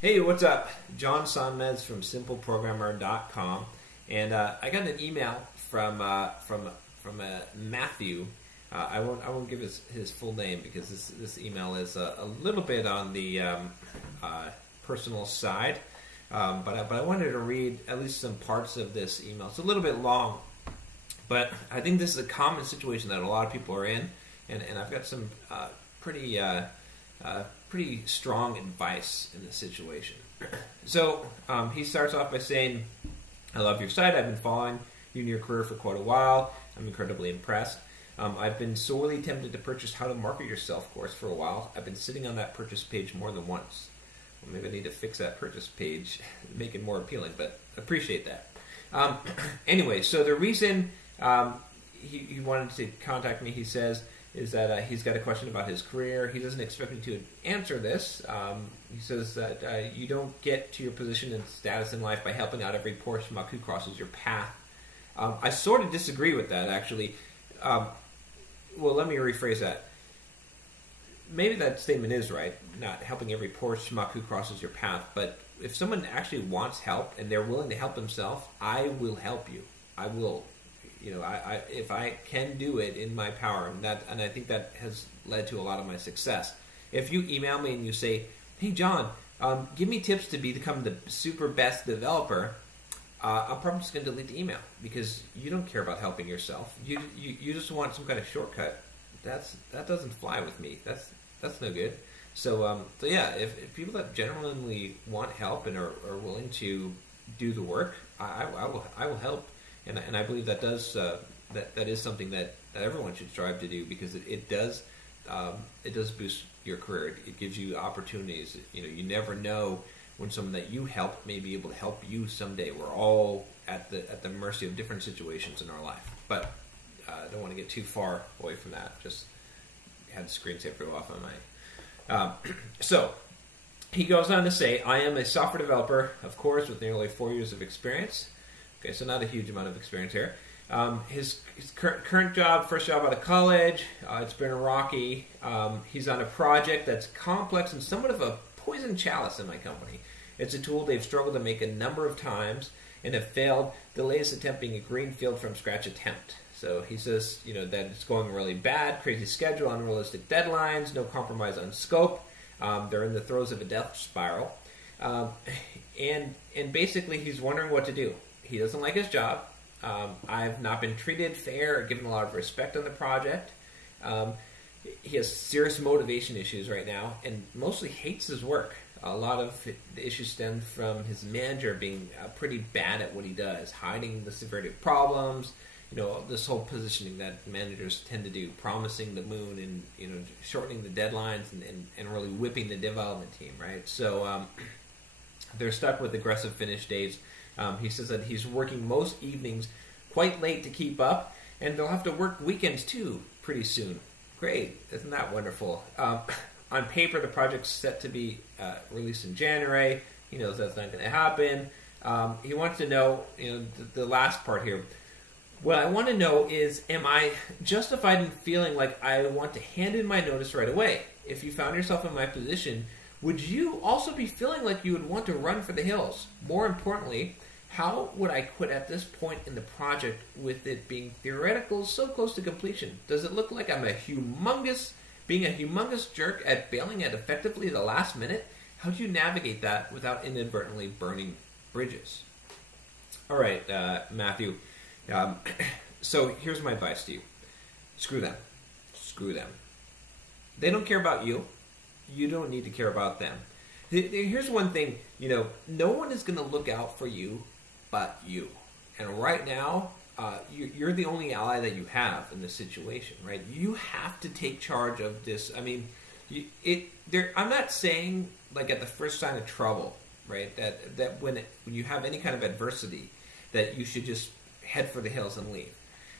Hey, what's up? John Sonmez from SimpleProgrammer.com, and I got an email from Matthew. I won't give his full name because this email is a little bit on the personal side, but I wanted to read at least some parts of this email. It's a little bit long, but I think this is a common situation that a lot of people are in, and I've got some pretty strong advice in this situation. So he starts off by saying, I love your site. I've been following you in your career for quite a while. I'm incredibly impressed. I've been sorely tempted to purchase How to Market Yourself course for a while. I've been sitting on that purchase page more than once. Well, maybe I need to fix that purchase page, make it more appealing, but appreciate that. Anyway, so the reason he wanted to contact me, he says, is that he's got a question about his career. He doesn't expect me to answer this. He says that you don't get to your position and status in life by helping out every poor schmuck who crosses your path. I sort of disagree with that, actually. Well, let me rephrase that. Maybe that statement is right, not helping every poor schmuck who crosses your path, but if someone actually wants help and they're willing to help themselves, I will help you. I will. You know, if I can do it in my power, and I think that has led to a lot of my success. If you email me and you say, "Hey John, give me tips to become the super best developer," I'm probably just going to delete the email because you don't care about helping yourself. You just want some kind of shortcut. That doesn't fly with me. That's no good. So yeah, if people that genuinely want help and are willing to do the work, I will help. And I believe that does that is something that everyone should strive to do because it does boost your career. It gives you opportunities. You know, you never know when someone that you help may be able to help you someday. We're all at the mercy of different situations in our life. But I don't want to get too far away from that. Just had the screensaver go off on my. So he goes on to say, I am a software developer, of course, with nearly 4 years of experience. Okay, so not a huge amount of experience here. His current job, first job out of college, it's been rocky. He's on a project that's complex and somewhat of a poison chalice in my company. It's a tool they've struggled to make a number of times and have failed, the latest attempt being a greenfield from scratch attempt. So he says, you know, that it's going really bad, crazy schedule, unrealistic deadlines, no compromise on scope. They're in the throes of a death spiral. And basically he's wondering what to do. He doesn't like his job. I've not been treated fair or given a lot of respect on the project. He has serious motivation issues right now and mostly hates his work. A lot of the issues stem from his manager being pretty bad at what he does, hiding the severity of problems, you know, this whole positioning that managers tend to do, promising the moon and, you know, shortening the deadlines and really whipping the development team, right? So they're stuck with aggressive finish dates. He says that he's working most evenings quite late to keep up, and they'll have to work weekends too pretty soon. Great, isn't that wonderful? On paper, the project's set to be released in January. He knows that's not going to happen. He wants to know, you know, the last part here. What I want to know is, am I justified in feeling like I want to hand in my notice right away? If you found yourself in my position, would you also be feeling like you would want to run for the hills? More importantly, how would I quit at this point in the project with it being theoretical so close to completion? Does it look like I'm being a humongous jerk at bailing at effectively the last minute? How do you navigate that without inadvertently burning bridges? All right, Matthew. So here's my advice to you. Screw them. Screw them. They don't care about you. You don't need to care about them. Here's one thing, you know, no one is going to look out for you but you. And right now, you're the only ally that you have in this situation, right? You have to take charge of this. I mean, I'm not saying like at the first sign of trouble, right? That when you have any kind of adversity, that you should just head for the hills and leave.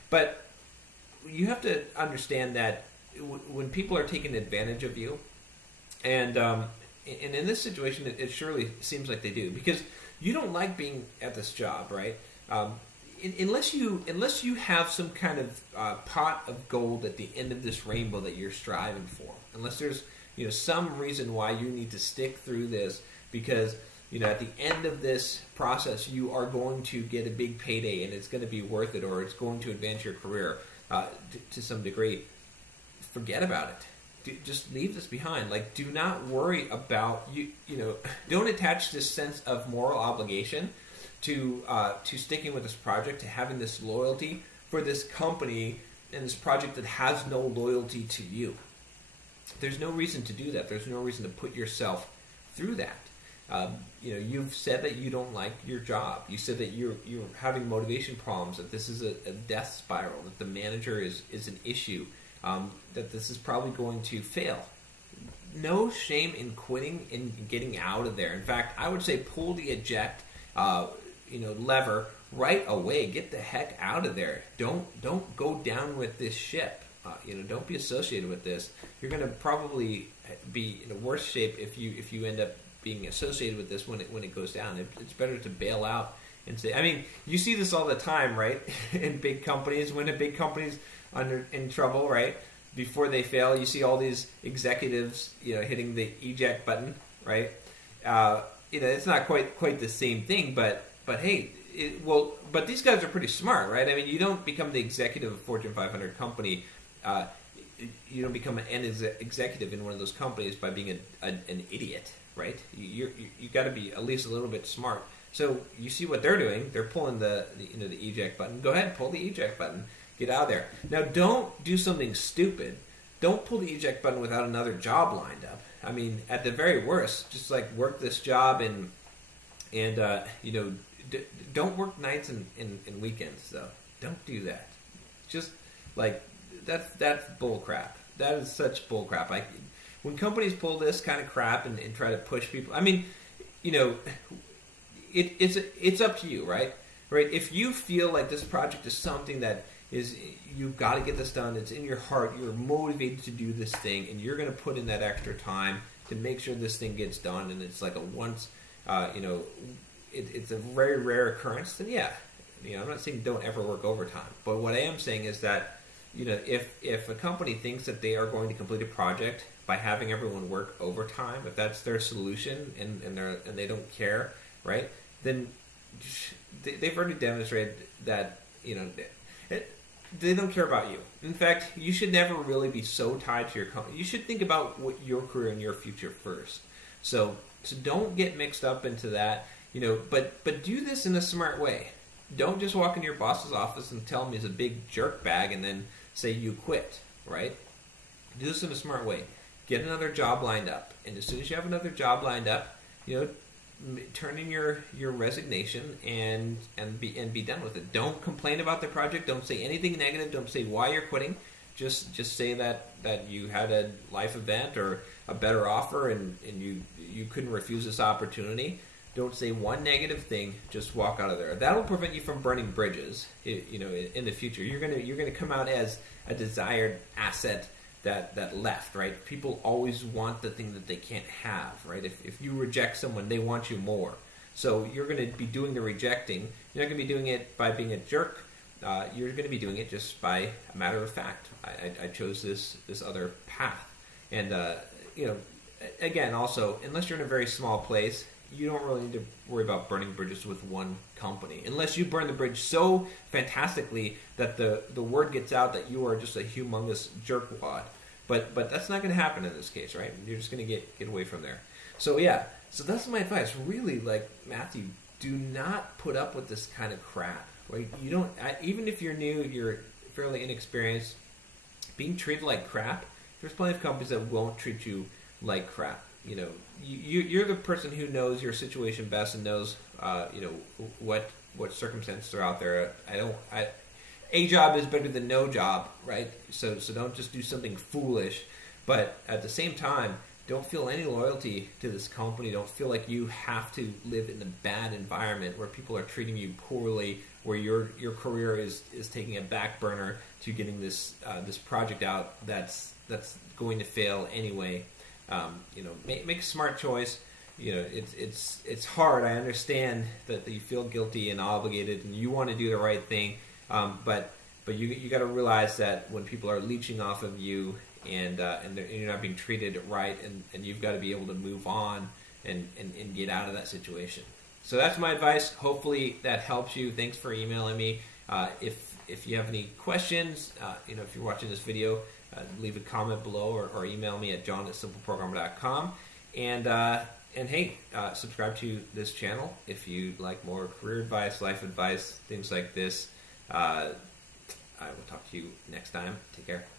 But you have to understand that when people are taking advantage of you, and in this situation, it surely seems like they do, because you don't like being at this job, right? Unless you have some kind of pot of gold at the end of this rainbow that you're striving for, unless there's some reason why you need to stick through this because at the end of this process, you are going to get a big payday, and it's going to be worth it, or it's going to advance your career to some degree. Forget about it. Just leave this behind. Like, do not worry about don't attach this sense of moral obligation to sticking with this project, to having this loyalty for this company and this project that has no loyalty to you. There's no reason to do that. There's no reason to put yourself through that. You've said that you don't like your job. You said that you're having motivation problems, that this is a death spiral, that the manager is an issue, that this is probably going to fail. No shame in quitting and getting out of there. In fact, I would say pull the eject lever right away. Get the heck out of there. Don't go down with this ship. Don't be associated with this. You're going to probably be in a worse shape if you end up being associated with this when it goes down. It's better to bail out and say. I mean, you see this all the time, right? In big companies, when a big company's in trouble, right? Before they fail, you see all these executives, hitting the eject button, right? It's not quite the same thing, but hey, but these guys are pretty smart, right? I mean, you don't become the executive of a Fortune 500 company. You don't become an executive in one of those companies by being an idiot, right? You got to be at least a little bit smart. So you see what they're doing. They're pulling the eject button. Go ahead, pull the eject button. Get out of there. Now, don't do something stupid. Don't pull the eject button without another job lined up. I mean, at the very worst, just like work this job and don't work nights and weekends, though. Don't do that. Just like that's bull crap. That is such bull crap. When companies pull this kind of crap and try to push people, I mean, it's up to you, right? Right? If you feel like this project is something that is, you've got to get this done, it's in your heart, you're motivated to do this thing, and you're going to put in that extra time to make sure this thing gets done, and it's like a once, it's a very rare occurrence, then yeah, I'm not saying don't ever work overtime, but what I am saying is that, if a company thinks that they are going to complete a project by having everyone work overtime, if that's their solution and they don't care, right? Then they've already demonstrated that they don't care about you. In fact, you should never really be so tied to your company. You should think about what your career and your future first. So don't get mixed up into that. But do this in a smart way. Don't just walk into your boss's office and tell him he's a big jerk bag and then say you quit, right? Do this in a smart way. Get another job lined up. And as soon as you have another job lined up, turn in your resignation and be done with it. Don't complain about the project. Don't say anything negative. Don't say why you're quitting. Just say that you had a life event or a better offer and you couldn't refuse this opportunity. Don't say one negative thing. Just walk out of there. That'll prevent you from burning bridges. In the future, you're gonna come out as a desired asset that left, right? People always want the thing that they can't have, right? If you reject someone, they want you more. So you're going to be doing the rejecting. You're not going to be doing it by being a jerk. You're going to be doing it just by a matter of fact. I chose this other path. And, again, also, unless you're in a very small place, you don't really need to worry about burning bridges with one company. Unless you burn the bridge so fantastically that the word gets out that you are just a humongous jerkwad. But that's not going to happen in this case, right? You're just going to get away from there. So that's my advice. Really, like, Matthew, do not put up with this kind of crap. Right? You don't, even if you're new, you're fairly inexperienced, being treated like crap, there's plenty of companies that won't treat you like crap. You're the person who knows your situation best and knows, what circumstances are out there. A job is better than no job, right? So don't just do something foolish, but at the same time, don't feel any loyalty to this company. Don't feel like you have to live in a bad environment where people are treating you poorly, where your career is taking a back burner to getting this project out that's going to fail anyway. Make a smart choice. It's hard. I understand that you feel guilty and obligated, and you want to do the right thing. But you got to realize that when people are leeching off of you and you're not being treated right, and you've got to be able to move on and get out of that situation. So that's my advice. Hopefully that helps you. Thanks for emailing me. If you have any questions, if you're watching this video, leave a comment below or email me at john@simpleprogrammer.com. And hey, subscribe to this channel if you like more career advice, life advice, things like this. I will talk to you next time. Take care.